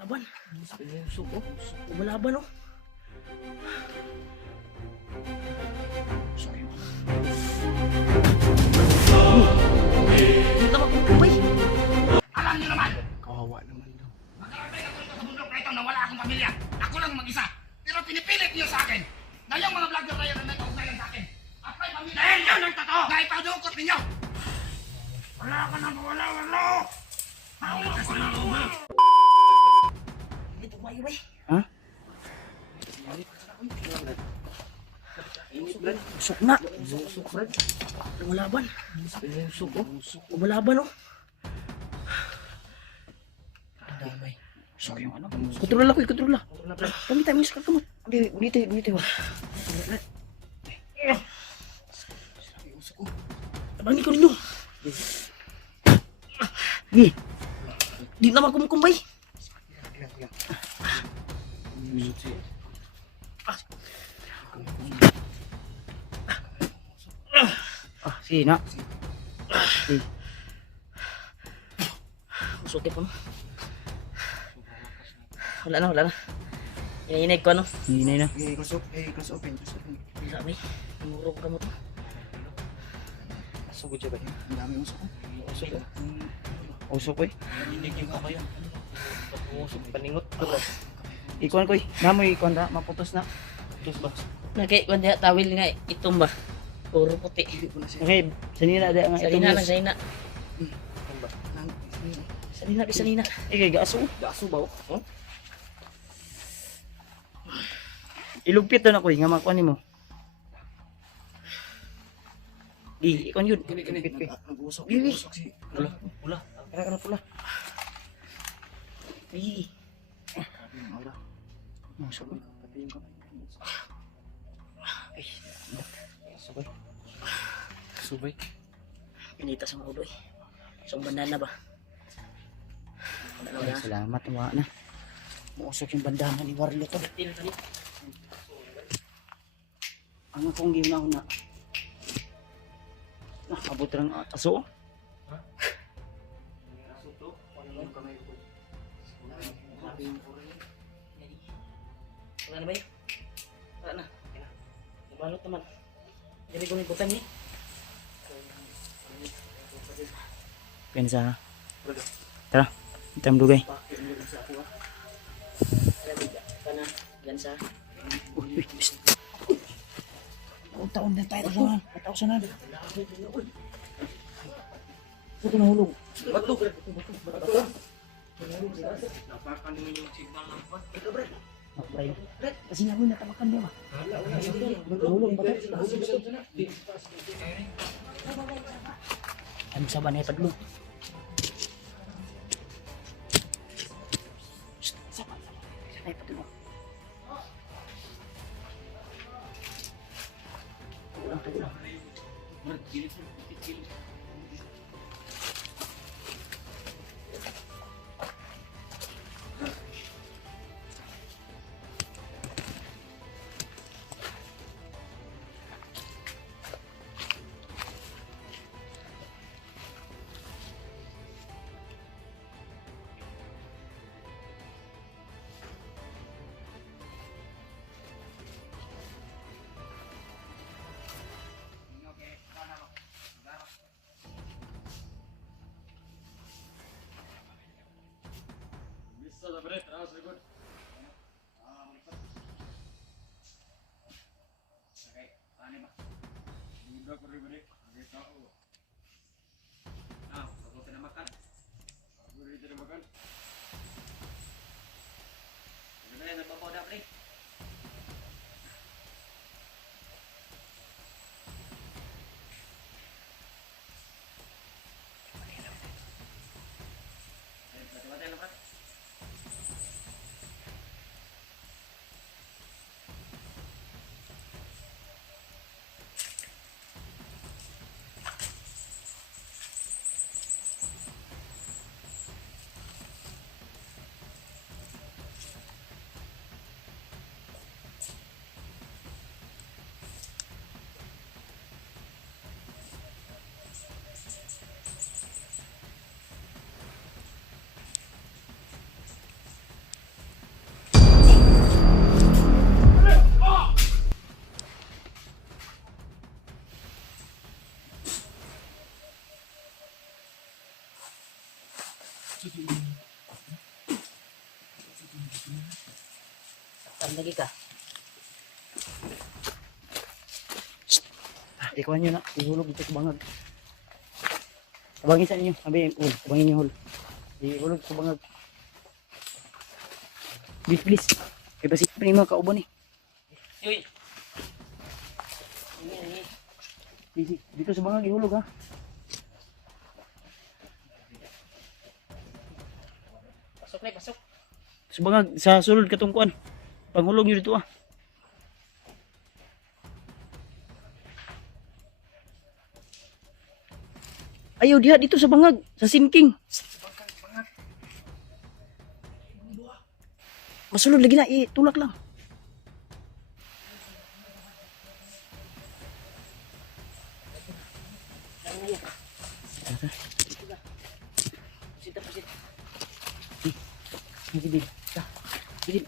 Laban. Suko. Lumalaban oh. Sorry. Kita magkukumbay. Alam niyo naman, Kawawa naman daw. magkakabay ako sa bundok na ito na wala akong pamilya. Ako lang mag-isa. Pero pinipilit niyo sa akin na yung mga vlogger na yan na nag-ugnayan sa akin. At may pamilya. Dahil yun ang totoo. Na ipadukot ninyo. Wala ka nang wala. Hawak ko na ulo. Dito ba yun Ha? Usok na. Lumalaban. Suko. Lumalaban oh. Damay. Sorry yung ano. Kontrol lang ko, kontrol lang. Kami tayo minus kakamot. Ulitin ba? Tabangin ko ninyo. Di naman kumukumbay. Sige na. Usok po no. Wala na. Iniinig ko ano. Hinay na. Close open. Sabi, murog ka mo to. Sugod siya ba? Ang dami usok ko. Usok ko. Usok ko eh. Hindi yung kamay yan. Usok. Paningot. Ikuan ko eh. Namoy ikuan na. Maputos na. Putos ba? Nagkaikuan niya, tawil nga itom ba? Puro puti. Okay. Sanina da nga. Salina lang, salina. Ba? Salina, di salina. Eh, gaso. Gaso ba? Oh? Ilugpit na ko eh. Nga makuha ni mo. Ikon yun. Kini. Nag-usok. Gini. Usok si. Pula. Kaya pula. Ay, Aura. Usok ko. Pati yung kamay. Ay. Subay. Subay. pinita sa ulo eh. So, bandana ba? Ay, salamat. Mga na. Mausok yung bandana ni Warlo to. Ang akong ginaw na. Abot lang aso. Wala na ba yun? Wala na. Ibalot naman. Jadi ko ni butang ni. Pensa. Tara. Itam dugay. Kana gansa. Uy, psst. Taon na tayo sa Pataw sa nada. Ito na hulog. Bato. Napakan naman yung signal ng kwan. Makbay. Kasi nga mo natawakan niya ba? Hulog ba ito? Ano sa banay padlo? Ay, pati mo. Saan lagi ka? Ikuha nyo na. Ihulog dito sa bangag. Abangin sa inyo. Sabi, abangin nyo hul. Ihulog sa bangag. Bilis, bilis. Kaya basi pa rin mga kauban eh. Uy! Ini. Dito sa bangag, ihulog ha. Pasok na, pasok. Sa bangag, sa sulod katungkuan. Panghulog nyo dito ah. Ayaw diha dito sa bangag, sa sinking. Masulod lagi na, itulak lang. Pusita, pusita. Bilib. Bilib.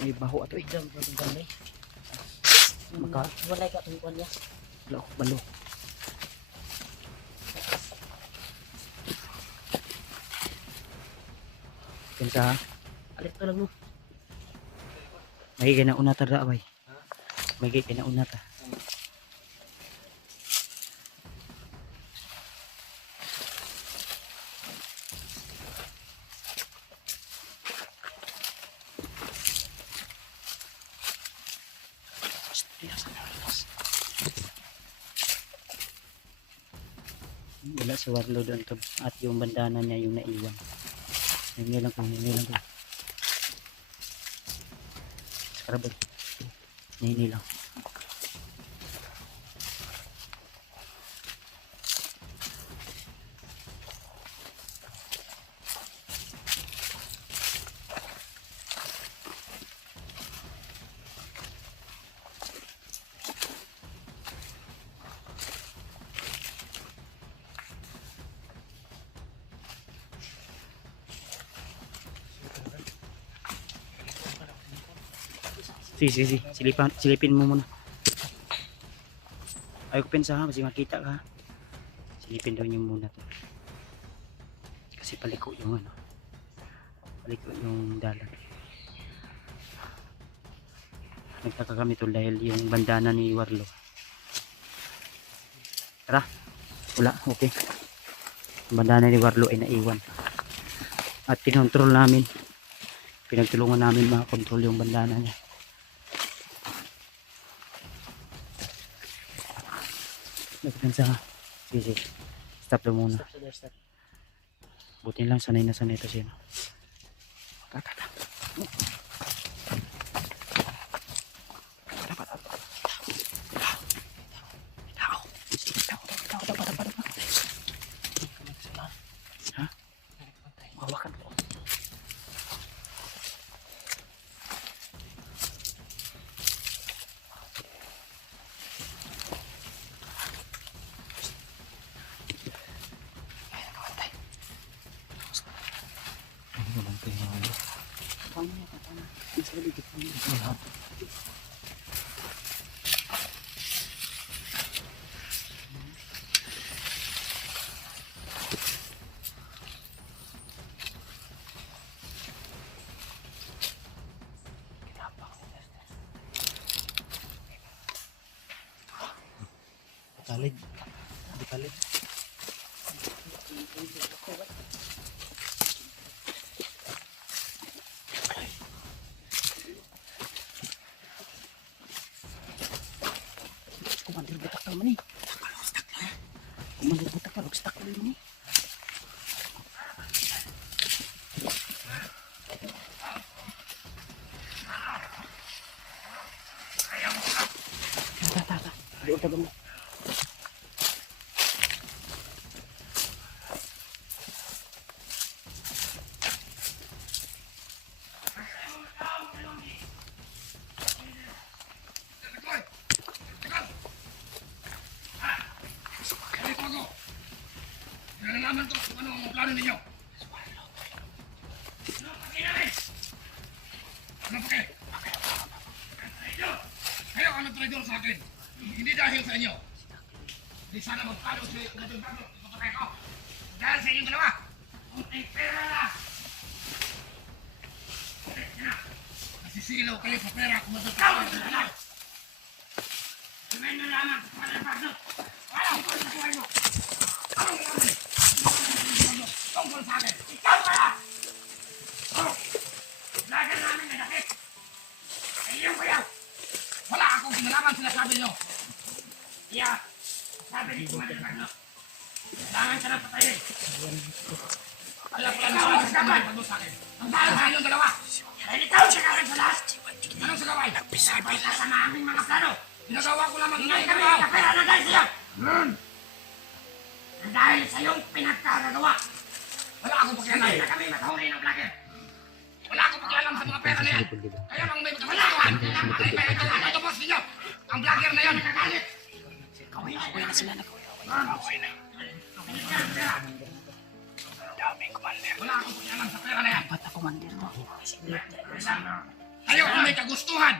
May baho ato eh. Dam, balay. Maka, Walay ka tungkuan niya. wala ako balo. Pensa ha? Alit to lang mo. May kaya na unata ra bay. May kaya na unata. Wala si Warlo doon to. At yung bandana niya yung naiwan. Hindi lang ko, hindi lang ko. Skarabay. Hindi lang. Sige. Silipin mo muna. Ayaw ko pensa ha, kasi makita ka. Silipin daw niyo muna to. Kasi paliko yung ano. Paliko yung dalan. Nagtaka kami to dahil yung bandana ni Warlo. Tara. Wala, okay. Yung bandana ni Warlo ay naiwan. At pinontrol namin. Pinagtulungan namin makakontrol yung bandana niya. Nagkansa ka. Sige. Stop lang muna. Stop sa there, stop. Buti lang sanay na sanay ito siya. Tata. Ha? Mawakan po. Talid. Di talid. Kumandir butak ka man eh. Kumandir butak ka, lugstak ka rin eh. Tata. Ayaw taga mo. Nalalaman ko kung ano ang plano ninyo. Ano pa kayo? Kayo ang nag-traidor sa akin. Hindi dahil sa inyo. Hindi sana magpalo sa naging bago. Ipapatay ko. Dahil sa inyong dalawa. Ang pera na. Silo kayo sa pera kung matutawag sa lahat. Sabihin nyo naman kung ano ba ito. Wala ko sa buhay mo. Anong namin? Tungkol sa akin. Ikaw pala! Oh! Lagan namin na dakit. Ayun kayo! Wala akong kinalaman sinasabi nyo. Iya, sabi ni Commander Bagno. Kailangan ka na patayin. Alam ko lang na sa kamay pag sa akin. Ang dahil sa inyong dalawa. Dahil ikaw siya kawin sa lahat. Anong sagaway? Sabay ka sa aming mga plano. Ginagawa ko lamang ingay kami. Kapera na dahil sa'yo. Dahil sa iyong pinagkagagawa. Wala akong pakialam na kami matahuli ng vlogger. Wala akong pakialam sa mga pera na yan. Kayo lang may magkakalakuhan. Ay, pera ito. Ano ito, boss ninyo? Ang vlogger na yan, nakakalit. Kawin na sila na kawin. Wala akong pakialam sa pera na yan. Bata commander mo. Kayo kung may kagustuhan.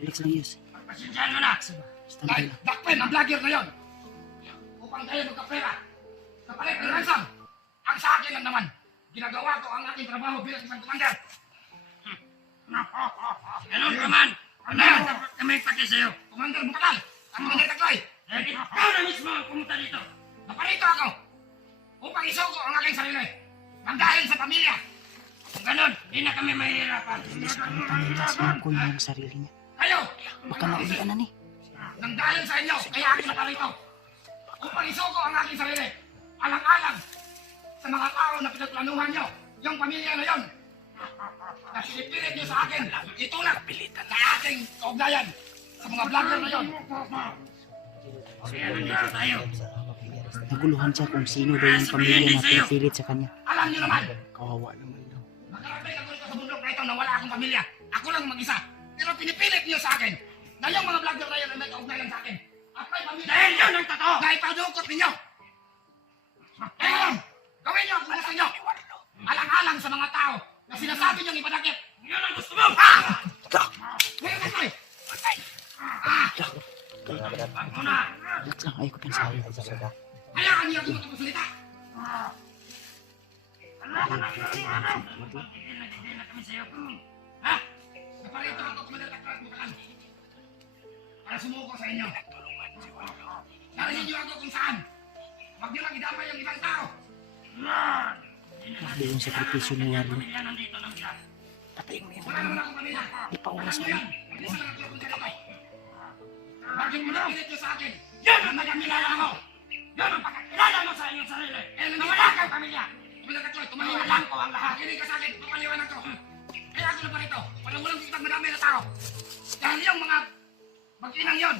Relax lang yus. Pasensyahan mo na. Dahil dakpen ang vlogger na yon. Upang tayo magkapera. Kapalit ng ransom. Ang sa akin lang naman. Ginagawa ko ang aking trabaho bilang isang commander. Ganun ka man. Ano yan? Kami pati sa'yo. Commander Bukal. Ang Commander Taglay. Ikaw na mismo ang pumunta dito. Naparito ako. Upang isuko ang aking sarili. Nang dahil sa pamilya. Kung ganun, hindi na kami mahihirapan. Singko yung sarili niya. Kayo! Baka naulian na ni. Nang dahil sa inyo, kaya akin naparito. Upang isuko ang aking sarili. Alang-alang sa mga tao na pinagplanuhan nyo. Yung pamilya na yon. Na pinipilit nyo sa akin. Itulak sa aking kaugnayan. Sa mga vlogger na yon. Kaya nandito tayo. Naguluhan siya kung sino daw yung pamilya na pinipilit sa kanya. Alam nyo naman. Kawawa naman daw. Nakarating ako dito sa bundok na ito na wala akong pamilya. Ako lang mag-isa. Pero pinipilit niyo sa akin na yung mga vlogger na yun ay may kaugnayan sa akin. At may pamilya. Dahil yun ang totoo. Na ipadukot ninyo. Kaya gawin niyo kung gusto niyo. Alang-alang sa mga tao na sinasabi niyong ipadakip. Yun ang gusto mo. Ngayon ka tayo. Ako na. Relax lang. Ay, ko pinsabi. Hayaan niyo ako magpapagsalita. Nagigil na kami sa'yo. Ha? Naparito ako Commander Taglay Bukal. Para sumuko sa inyo. Narinig niyo ako kung saan. Huwag niyo lang idamay ang ibang tao. Hindi yung sakripisyo ni Warlo. Patayin mo yung Wala naman akong pamilya. ipaulas mo Ano yan. yan? Isa lang ako kung ganito. Bakit mo nakikilit niyo sa akin? Yan ang nagkamilala mo! Yan ang pagkakilala mo sa inyong sarili! Eh, nawala kang pamilya! Commander Taglay, tumaliwanan ko ang lahat. Kinig ka sa akin, tumaliwanan ko. Kaya ako na pa rito. Walang kitang madami na tao. Dahil yung mga mag-inang yon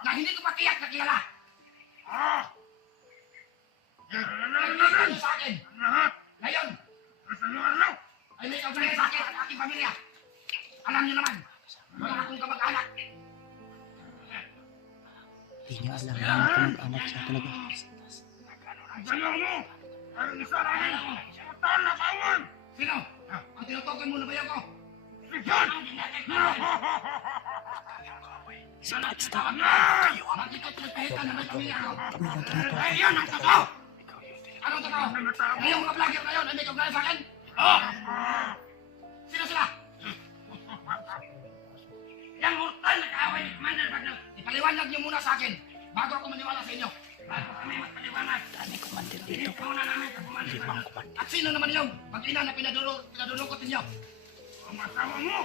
na hindi ko patiyak na kilala. Nagkita niyo sa akin. Ngayon, ay may kaugnayan sa akin at aking pamilya. Alam niyo naman, wala akong kamag-anak. Hindi niya alam na kamag-anak siya talaga. Ang dalaw mo! Ang isa namin! Sutan na kawan! Sino? Ang tinutukoy mo na bayan ko? Si John! Stop. Bakit ka pinagpahitan na may pamilya ko? Eh, yan ang totoo! Anong totoo? Ngayong mga vlogger na yun ay may kaugnayan sa akin? Oo! Sino sila? Yang mortal na kaaway ni Commander Bagno. Ipaliwanag niyo muna sa akin bago ako maniwala sa inyo. Bago kami magpaliwanag. Dami commander dito. Ito muna namin sa Commander Bagno. Limang commander. At sino naman yung mag-ina na pinadulukot ninyo? Ang asawa mo!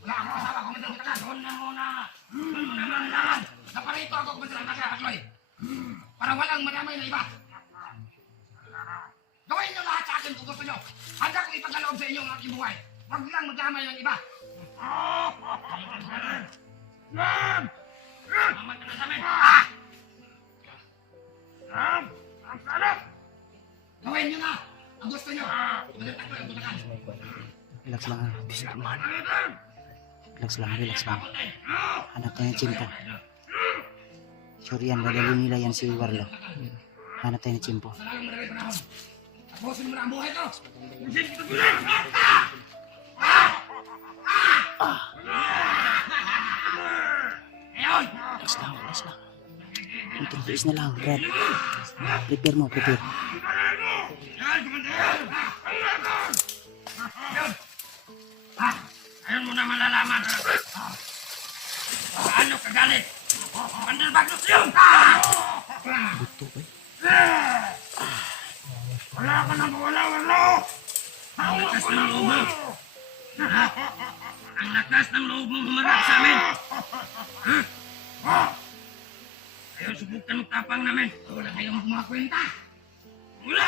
Wala akong asawa, Commander Bagno. Doon na muna. Doon mo naman lahat. Naparito ako, Commander Bagno. Para walang madamay na iba. Gawin niyo lahat sa akin kung gusto niyo. Handa kong ipagkaloob sa inyo ang aking buhay. Huwag lang madamay ng iba. Lam! Maman ka na sa amin. Lam! Ang salap! Gawin niyo na! Ang gusto niyo! Magandang ko yung tutakan. Relax lang. Relax lang, relax lang. Hanap tayo ng chimpo. Sure yan, dadalhin nila yan si Warlo. Hanap tayo ng chimpo. Sa lalang madaling panahon. Tapusin mo na ang buhay ko! Ngayon! Relax lang, relax lang. Introduce na lang, Brad. Prepare mo, prepare. Yan, Commander! Yun! Ayun mo na malalaman. Paano kagalit? Bandal Bagnos yun! Buto eh. Wala ka nang wala, Warlo! Ang lakas ng loob mo! Ang lakas ng loob mong humarap sa amin! Ayaw subukan ng tapang namin. Wala kayong mga kwenta! Wala!